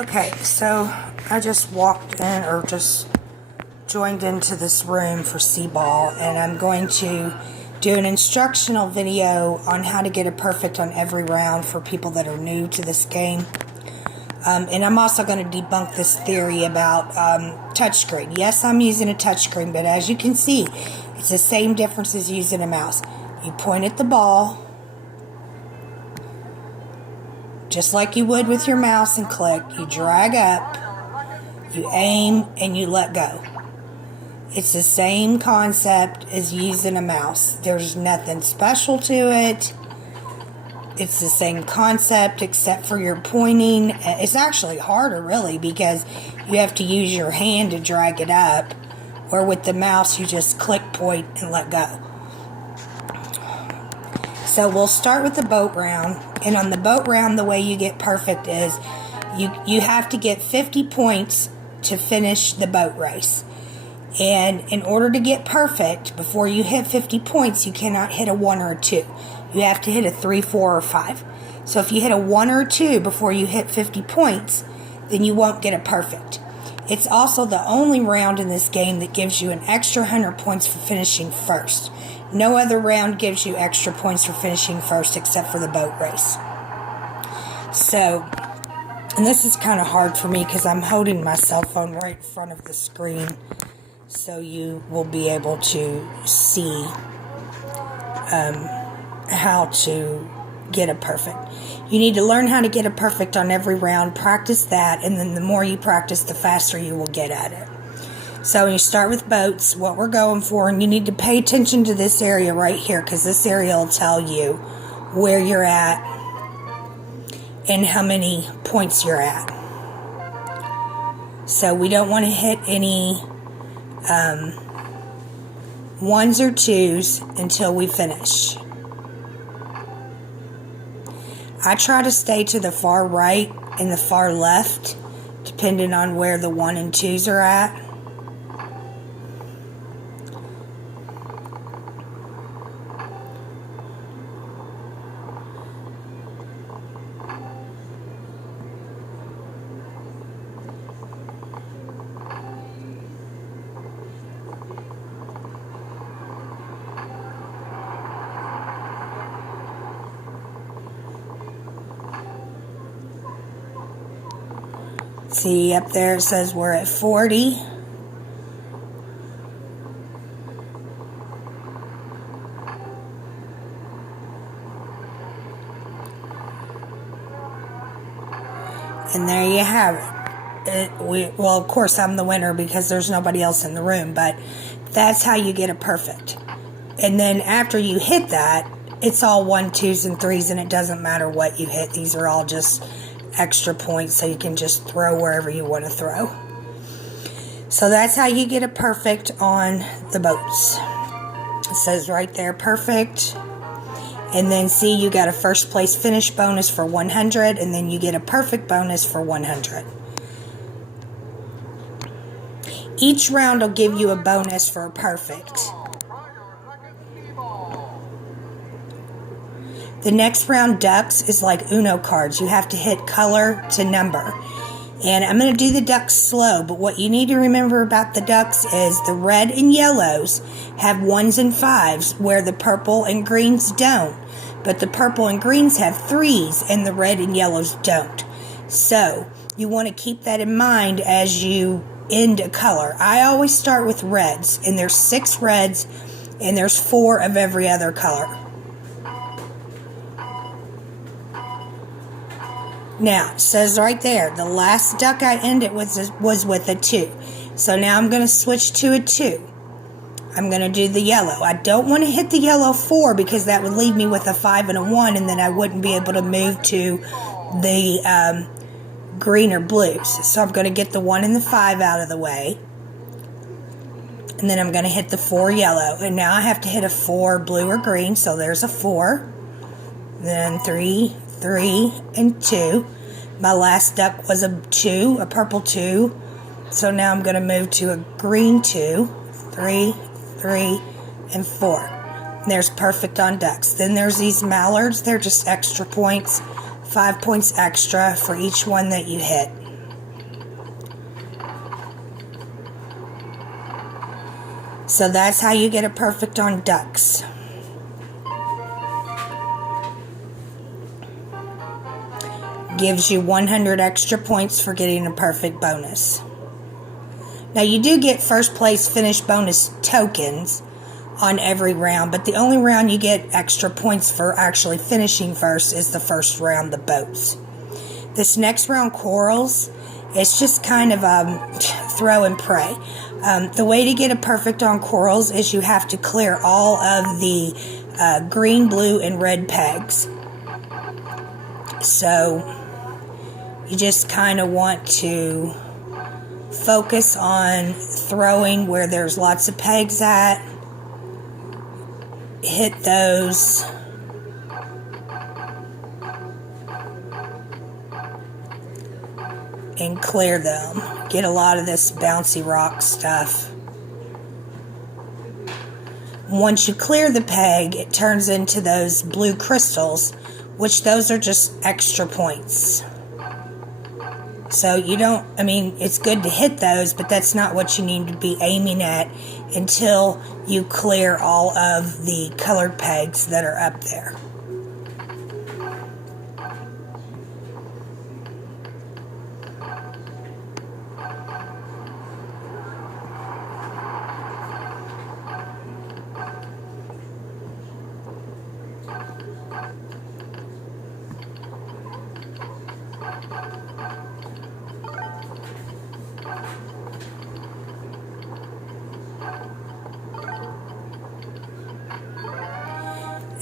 Okay, so I just walked in, or just joined into this room for seaball, and I'm going to do an instructional video on how to get it perfect on every round for people that are new to this game. And I'm also going to debunk this theory about touchscreen. Yes, I'm using a touchscreen, but as you can see, it's the same difference as using a mouse. You point at the ball, just like you would with your mouse, and click. You drag up, you aim, and you let go. It's the same concept as using a mouse. There's nothing special to it. It's the same concept except for your pointing. It's actually harder, really, because you have to use your hand to drag it up, where with the mouse you just click, point, and let go. So we'll start with the boat round, and on the boat round, the way you get perfect is you have to get 50 points to finish the boat race. And in order to get perfect, before you hit 50 points, you cannot hit a 1 or a 2. You have to hit a 3, 4, or 5. So if you hit a 1 or a 2 before you hit 50 points, then you won't get it perfect. It's also the only round in this game that gives you an extra 100 points for finishing first. No other round gives you extra points for finishing first except for the boat race. So, and this is kind of hard for me because I'm holding my cell phone right in front of the screen, so you will be able to see how to get it perfect. You need to learn how to get it perfect on every round. Practice that, and then the more you practice, the faster you will get at it. So you start with boats, what we're going for, and you need to pay attention to this area right here, because this area will tell you where you're at and how many points you're at. So we don't want to hit any 1s or 2s until we finish. I try to stay to the far right and the far left, depending on where the 1 and 2s are at. See, up there it says we're at 40. And there you have it. Well, of course, I'm the winner because there's nobody else in the room, but that's how you get it perfect. And then after you hit that, it's all 1, 2s, and 3s, and it doesn't matter what you hit. These are all just extra points, so you can just throw wherever you want to throw. So that's how you get it perfect on the boats. It says right there, perfect. And then see, you got a first place finish bonus for 100, and then you get a perfect bonus for 100. Each round will give you a bonus for a perfect. The next round, ducks, is like Uno cards. You have to hit color to number. And I'm going to do the ducks slow, but what you need to remember about the ducks is the red and yellows have 1s and 5s, where the purple and greens don't. But the purple and greens have 3s, and the red and yellows don't. So, you want to keep that in mind as you end a color. I always start with reds, and there's 6 reds, and there's 4 of every other color. Now, it says right there, the last duck I ended was with a 2. So now I'm going to switch to a 2. I'm going to do the yellow. I don't want to hit the yellow 4 because that would leave me with a 5 and a 1, and then I wouldn't be able to move to the green or blues. So I'm going to get the 1 and the 5 out of the way. And then I'm going to hit the 4 yellow. And now I have to hit a 4 blue or green, so there's a 4. Then 3, 3, and 2. My last duck was a 2, a purple 2. So now I'm going to move to a green 2, 3, 3, and 4. And there's perfect on ducks. Then there's these mallards. They're just extra points. 5 points extra for each one that you hit. So that's how you get a perfect on ducks. Gives you 100 extra points for getting a perfect bonus. Now you do get first place finish bonus tokens on every round, but the only round you get extra points for actually finishing first is the first round, the boats. This next round, corals, it's just kind of throw and pray. The way to get a perfect on corals is you have to clear all of the green, blue, and red pegs. So you just kind of want to focus on throwing where there's lots of pegs at. Hit those. And clear them. Get a lot of this bouncy rock stuff. Once you clear the peg, it turns into those blue crystals, which those are just extra points. So you don't, I mean, it's good to hit those, but that's not what you need to be aiming at until you clear all of the colored pegs that are up there.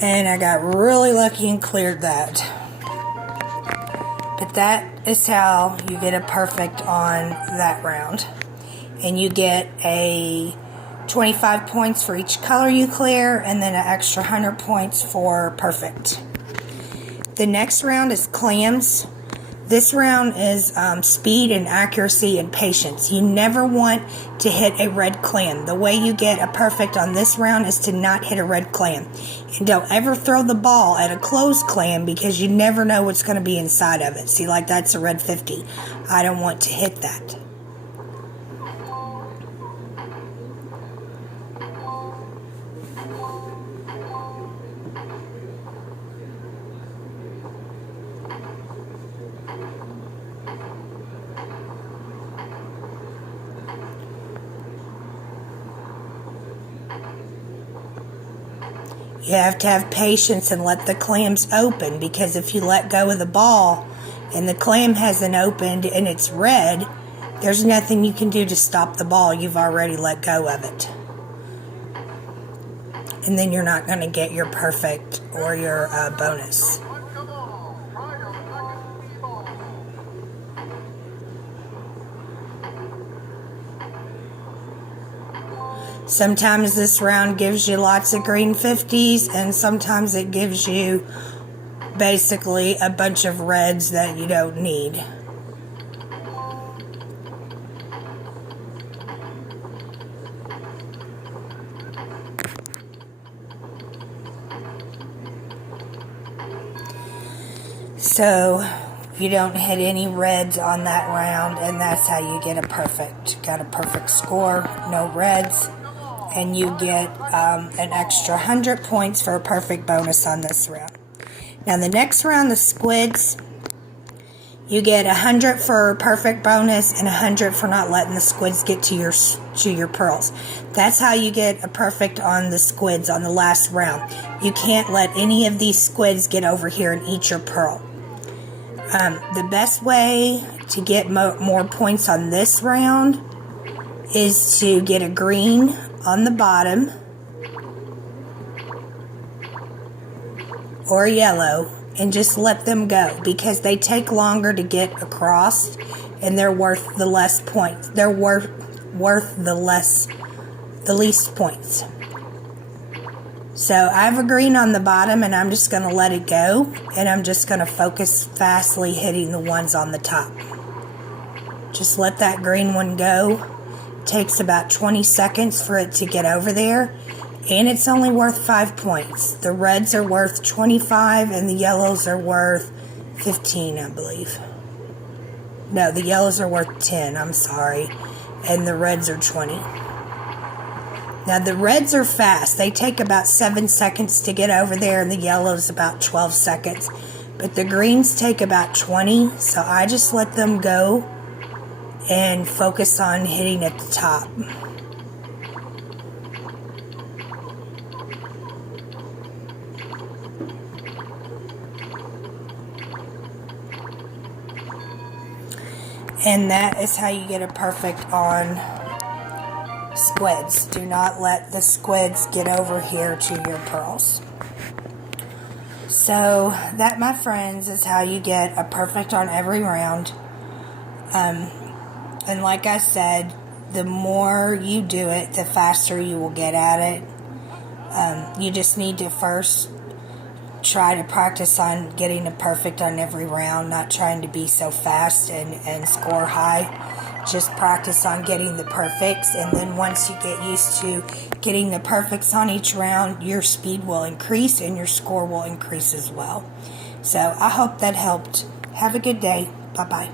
And I got really lucky and cleared that. But that is how you get a perfect on that round. And you get a 25 points for each color you clear, and then an extra 100 points for perfect. The next round is clams. This round is speed and accuracy and patience. You never want to hit a red clam. The way you get a perfect on this round is to not hit a red clam. And don't ever throw the ball at a closed clam because you never know what's going to be inside of it. See, like that's a red 50. I don't want to hit that. You have to have patience and let the clams open, because if you let go of the ball and the clam hasn't opened and it's red, there's nothing you can do to stop the ball. You've already let go of it. And then you're not going to get your perfect or your bonus. Sometimes this round gives you lots of green 50s, and sometimes it gives you basically a bunch of reds that you don't need. So you don't hit any reds on that round, and that's how you get a perfect. Got a perfect score, no reds. And you get an extra 100 points for a perfect bonus on this round. Now the next round, the squids, you get 100 for perfect bonus and 100 for not letting the squids get to your pearls. That's how you get a perfect on the squids on the last round. You can't let any of these squids get over here and eat your pearl. The best way to get more points on this round is to get a green on the bottom or yellow and just let them go, because they take longer to get across and they're worth the less points. They're worth the least points. So I have a green on the bottom and I'm just going to let it go, and I'm just going to focus fastly hitting the ones on the top. Just let that green one go. Takes about 20 seconds for it to get over there, and it's only worth 5 points. The reds are worth 25 and the yellows are worth 15, I believe. No, the yellows are worth 10, I'm sorry, and the reds are 20. Now the reds are fast. They take about 7 seconds to get over there, and the yellows about 12 seconds. But the greens take about 20, so I just let them go and focus on hitting at the top. And that is how you get it perfect on squids. Do not let the squids get over here to your pearls. So that, my friends, is how you get a perfect on every round. And like I said, the more you do it, the faster you will get at it. You just need to first try to practice on getting a perfect on every round, not trying to be so fast and score high. Just practice on getting the perfects, and then once you get used to getting the perfects on each round, your speed will increase and your score will increase as well. So I hope that helped. Have a good day. Bye-bye.